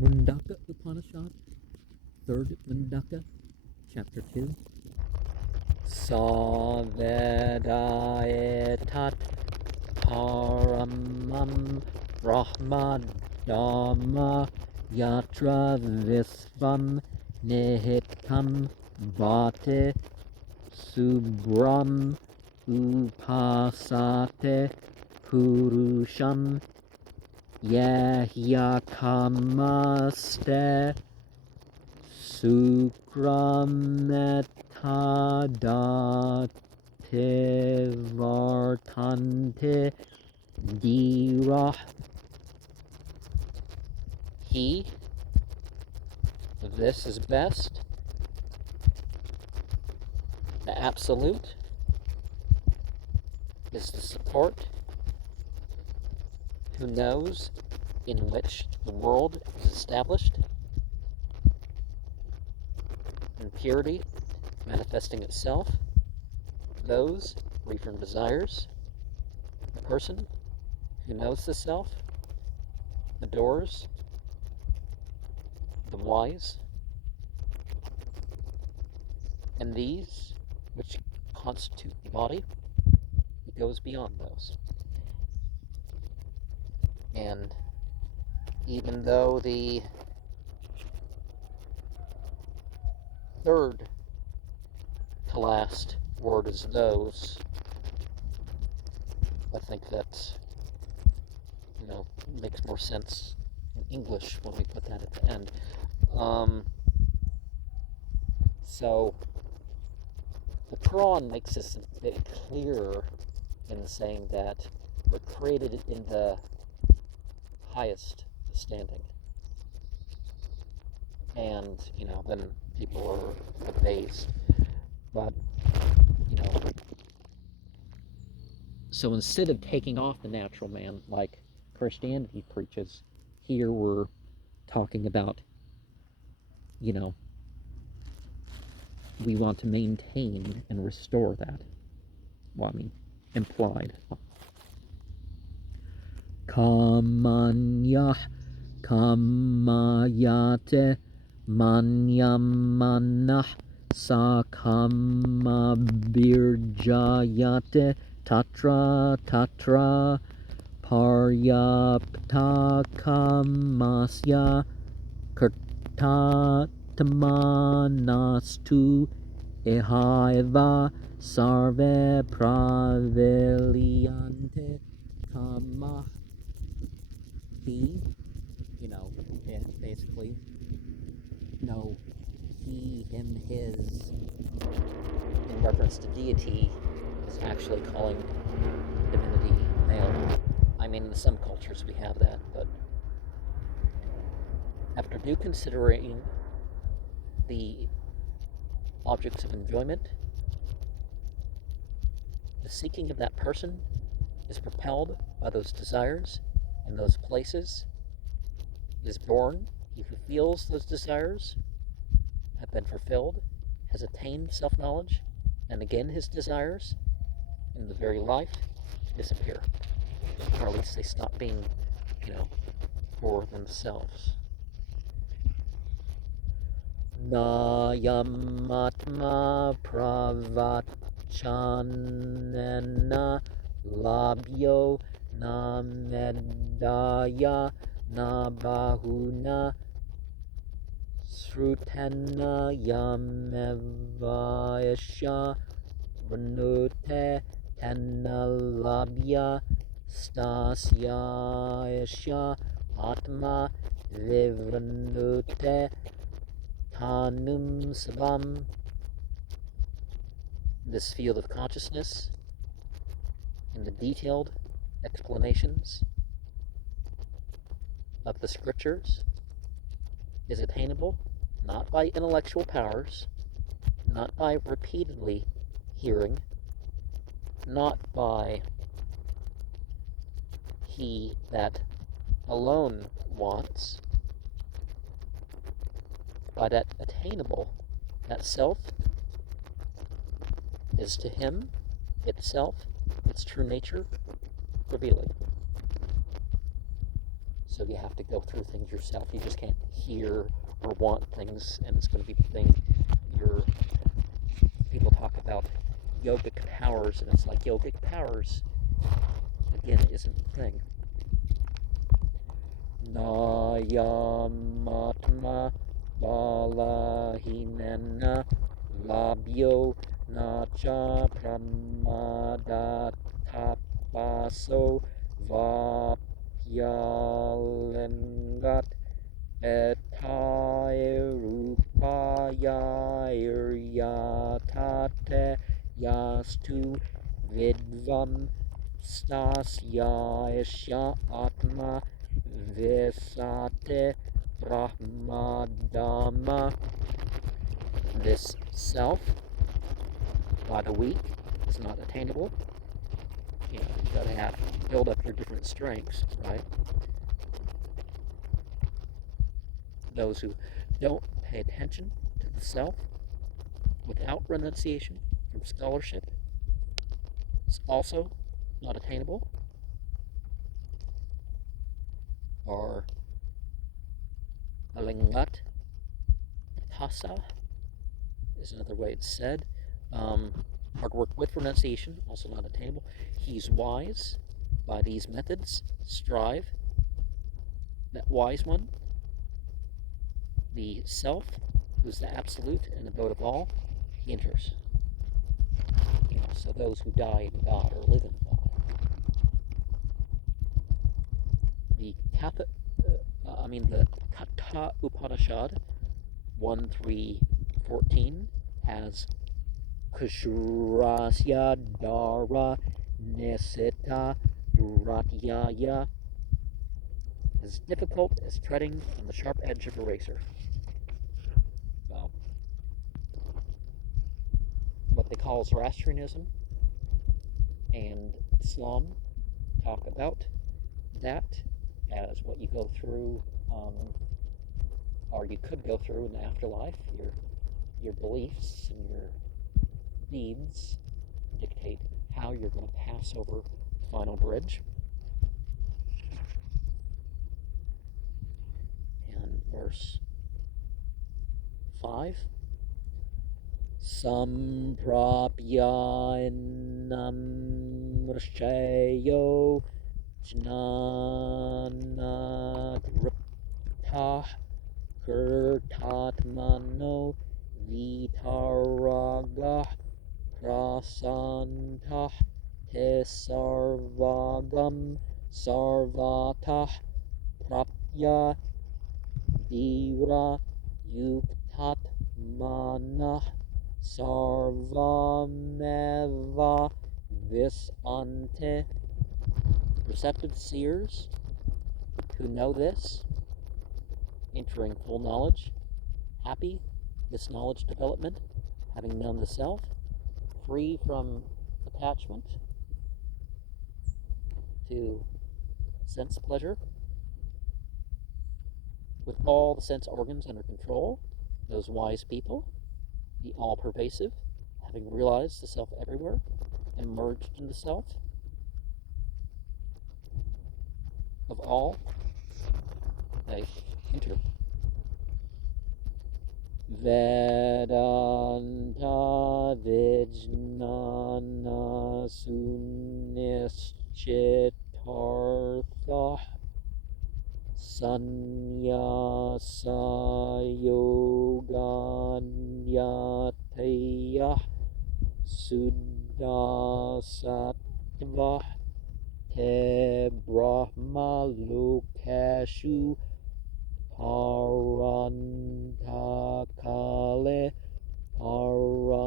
Mundaka Upanishad, 3rd Mundaka, Chapter 2. Saveda etat paramam brahmadama yatra visvam nihitam bhate subram upasate purusham yahyakamaste Sukrametadate vartante dirah. He, this is best, the absolute, is the support, who knows in which the world is established, in purity, manifesting itself, those free from desires, the person who knows the self, adores, the wise, and these which constitute the body, it goes beyond those. And even though the third to last word is those, I think that, makes more sense in English when we put that at the end. So the Quran makes this a bit clearer in saying that we're created in the highest standing. And, then people are abased. But, so instead of taking off the natural man like Christianity preaches, here we're talking about, we want to maintain and restore that. Well, implied. Kamanyah kamayate manyamanah sakamabirjayate tatra tatra paryaptakamasya kirtatmanastu ehaiva sarve praviliante kama. He, basically, he, him, his, in reference to deity, is actually calling divinity male. In some cultures we have that, but after due considering the objects of enjoyment, the seeking of that person is propelled by those desires in those places, is born, he fulfills those desires, have been fulfilled, has attained self-knowledge, and again his desires, in the very life, disappear. Or at least they stop being, for themselves. Nayamatma pravachanena labhyo na medaya na bahuna srutena yamevayasya vanute tena labhya stasyayasya atma vivranute tanum savam. This field of consciousness and the detailed explanations of the scriptures is attainable not by intellectual powers, not by repeatedly hearing, not by he that alone wants, but that attainable, that self is to him itself, its true nature, revealing. So you have to go through things yourself. You just can't hear or want things, and it's going to be the thing. People talk about yogic powers, and it's like yogic powers, again, isn't the thing. Nayamatma balahinena labyo nacha pramadatapaso vapyalengat etairupayairyatate yastu vidvam stasya atma visate brahmadama. This self by the weak is not attainable. You gotta build up your different strengths, right? Those who don't pay attention to the self without renunciation from scholarship is also not attainable. Or alingat tasa is another way it's said. Hard work with renunciation, also not attainable. He's wise by these methods. Strive. That wise one, the self, who's the absolute and abode of all, he enters. So those who die in God or live in God. The Mundaka Upanishad 1.3.14 has Kushrasya Dara Nesita Ratyaya, as difficult as treading on the sharp edge of a razor. So, what they call Zoroastrianism and Islam talk about that as what you go through, or you could go through in the afterlife. Your beliefs and your deeds dictate how you're going to pass over the final bridge. And verse 5. Samprapya namrshyo jnanatriptah kirtatmano vitaragah prasantah te sarvagam sarvatah prapya dira yuktat manah sarvameva visante. Receptive seers who know this, entering full knowledge, happy, this knowledge development, having known the self, free from attachment to sense pleasure, with all the sense organs under control, those wise people, the all-pervasive, having realized the self everywhere and merged into self, of all, they enter. Vedanta Vijnana Sunischitartha Sannyasa Yoganyataya Suddhasattva Te Brahma Lokashu Parantakale Paramrita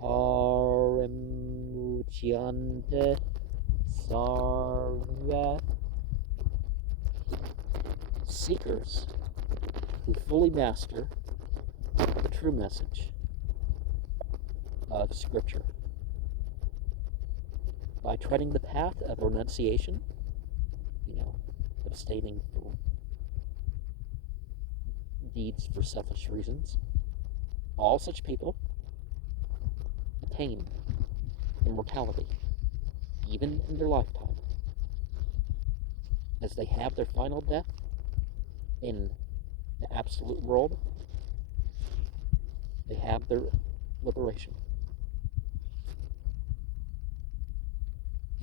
Parimuchyante Sarva. Seekers who fully master the true message of Scripture by treading the path of renunciation, abstaining from deeds for selfish reasons. All such people attain immortality, even in their lifetime. as they have their final death in the absolute world, they have their liberation.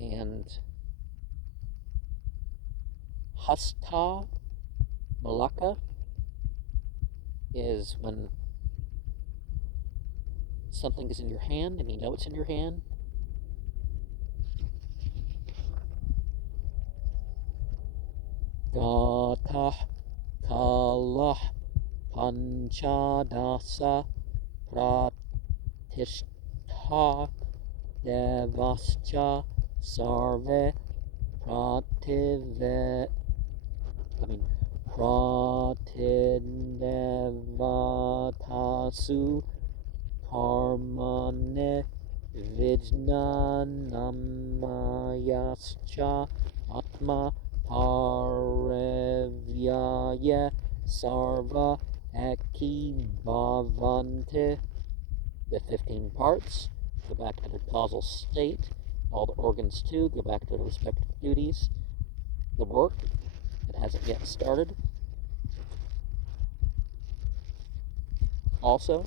And Hasta Malaka is when something is in your hand and you know it's in your hand. Gatah Kalah Panchadasa Pratishtha Devascha Sarve Pratidevatasu Karmane Vijnanamayascha Atma Parevyaya Sarva Eki Bhavante. The 15 parts go back to their causal state. All the organs, too, go back to their respective duties. The work that hasn't yet started. Also,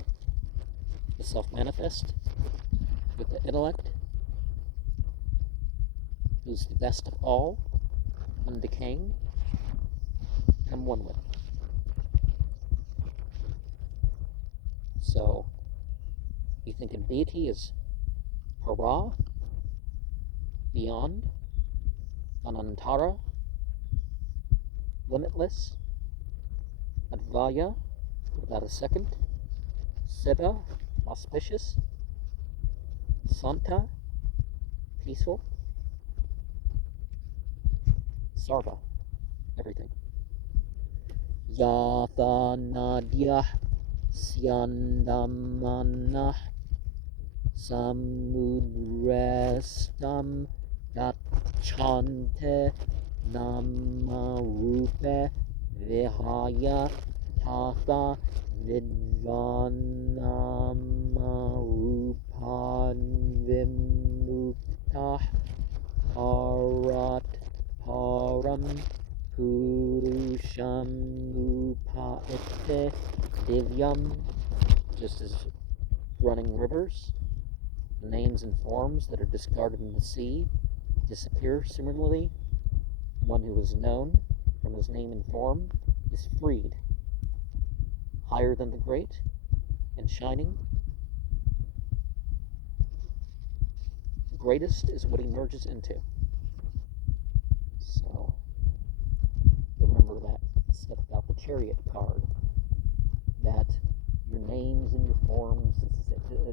the self-manifest with the intellect, who's the best of all, undecaying, and one with. So, you think of deity as Para, beyond, Anantara, limitless, Advaya, without a second, Siva, auspicious, Santa, peaceful, Sarva, everything. Yatha Nadyah Syandamanah Samudrestam Gachante Namarupe Vihaya Tatha Vidvanamarupan Vimukta Parat Param Purusham Upaite Divyam. Just as running rivers, names and forms that are discarded in the sea disappear, similarly, one who is known from his name and form is freed, higher than the great and shining. The greatest is what he merges into. So remember that stuff about the chariot card, that your names and your forms,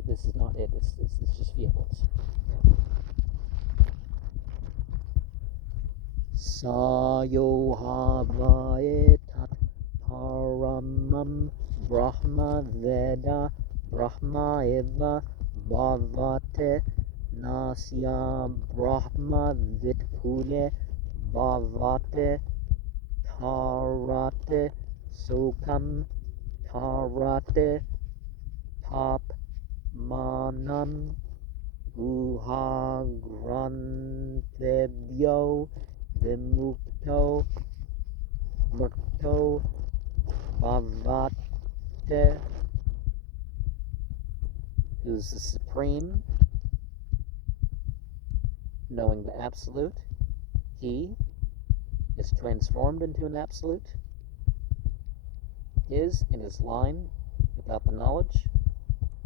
this is not it, it's just vehicles. Sayohavaye tat paramam brahma veda brahma eva bhavate nasya brahma vitkule bhavate tarate sukam tarate pap manam guhagrantebhyo vimukto mukto bhavate, who's the supreme, knowing the absolute. He is transformed into an absolute, is in his line without the knowledge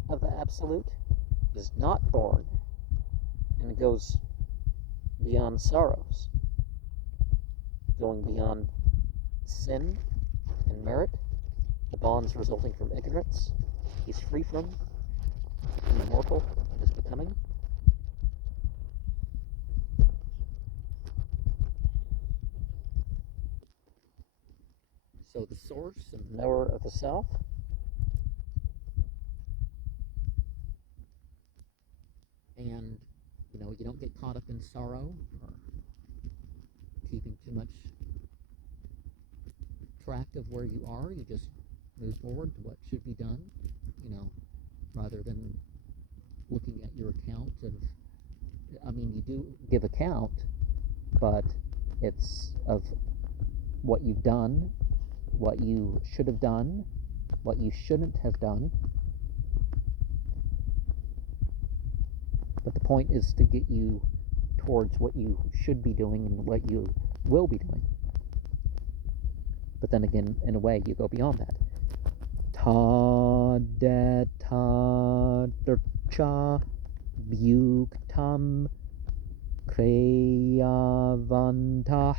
of the absolute, is not born, and goes beyond sorrows, going beyond sin and merit, the bonds resulting from ignorance. He's free from, and immortal is becoming. So the source and knower of the self and you don't get caught up in sorrow or keeping too much track of where you are. You just move forward to what should be done, rather than looking at your account of, you do give account, but It's of what you've done, what you should have done, what you shouldn't have done. But the point is to get you towards what you should be doing and what you will be doing. But then again, in a way, you go beyond that. Ta de ta cha byuktam kreyavantah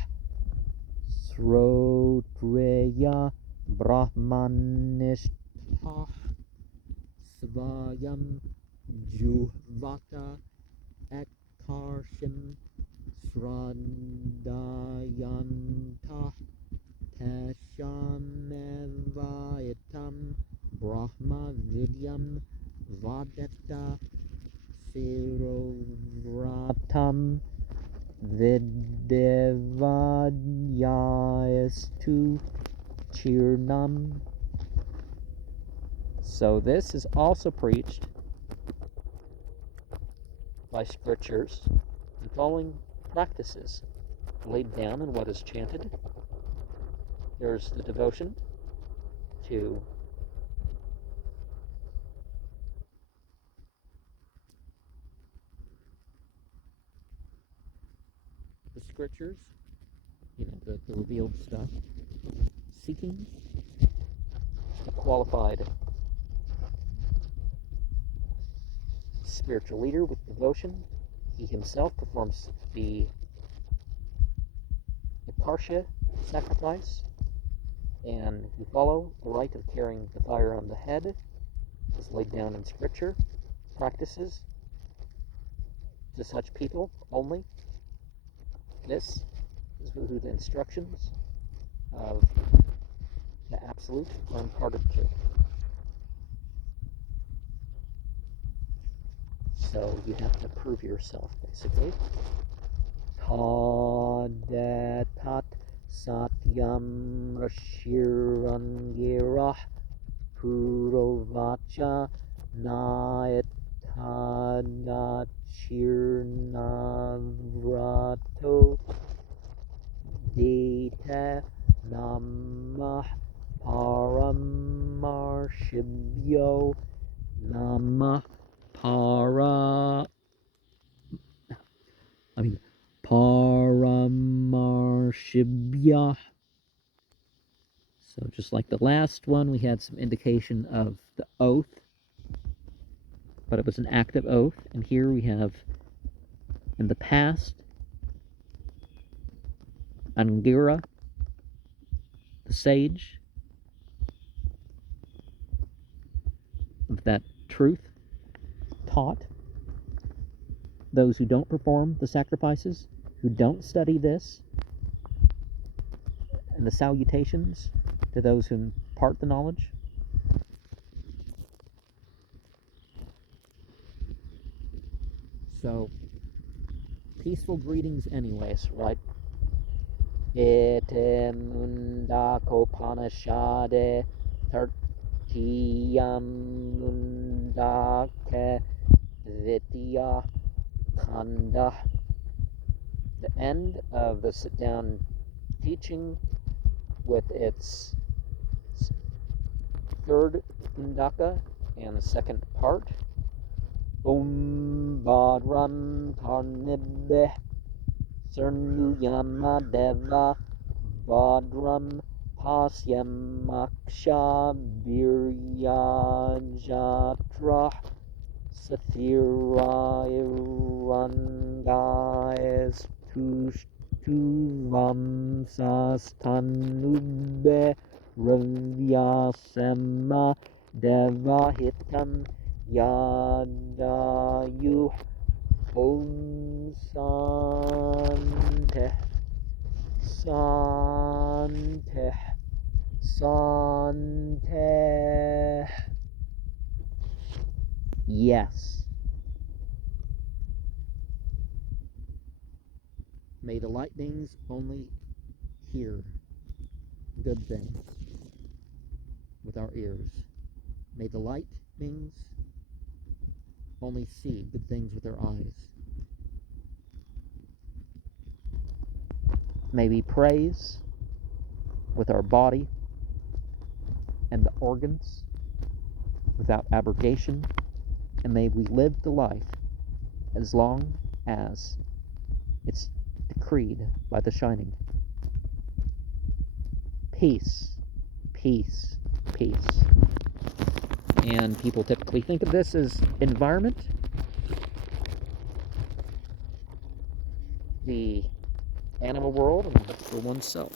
srotreya brahmanishtah svayam juhvata ekarshim sradayantah teshamevayatam brahma vidyam vadeta sirovratam videvayastu chirnam. So this is also preached by scriptures and following practices laid down in what is chanted. There's the devotion to the scriptures, the revealed stuff, seeking a qualified spiritual leader with devotion. He himself performs the Parsha sacrifice, and you follow the rite of carrying the fire on the head as laid down in scripture, practices to such people only. This is who the instructions of the absolute are imparted to. So you have to prove yourself, basically. Tadetat satyam rashirangirah purovacha naetadachirnavrato dete namah paramarshibyo namah Paramarshibya. So just like the last one, we had some indication of the oath, but it was an active oath. And here we have, in the past, Angira, the sage of that truth, taught those who don't perform the sacrifices, who don't study this, and the salutations to those who impart the knowledge. So, peaceful greetings anyways, right? Ete Mundaka Upanishad Tartiyam Mundaka Vidya Kanda. The end of the sit-down teaching with its third Mundaka and the second part. Badram Karnibbe Cernuyama Deva Badram Pasyamaksha Viryajatra Sathirayurangais Tuvam Sastanubbe Ravyasema Devahitam Yadayuh Om Sante Sante Sante. Yes. May the light beings only hear good things with our ears. May the light beings only see good things with their eyes. May we praise with our body and the organs without abrogation, and may we live the life as long as it's decreed by the Shining. Peace, peace, peace. And people typically think of this as environment. The animal world and for oneself.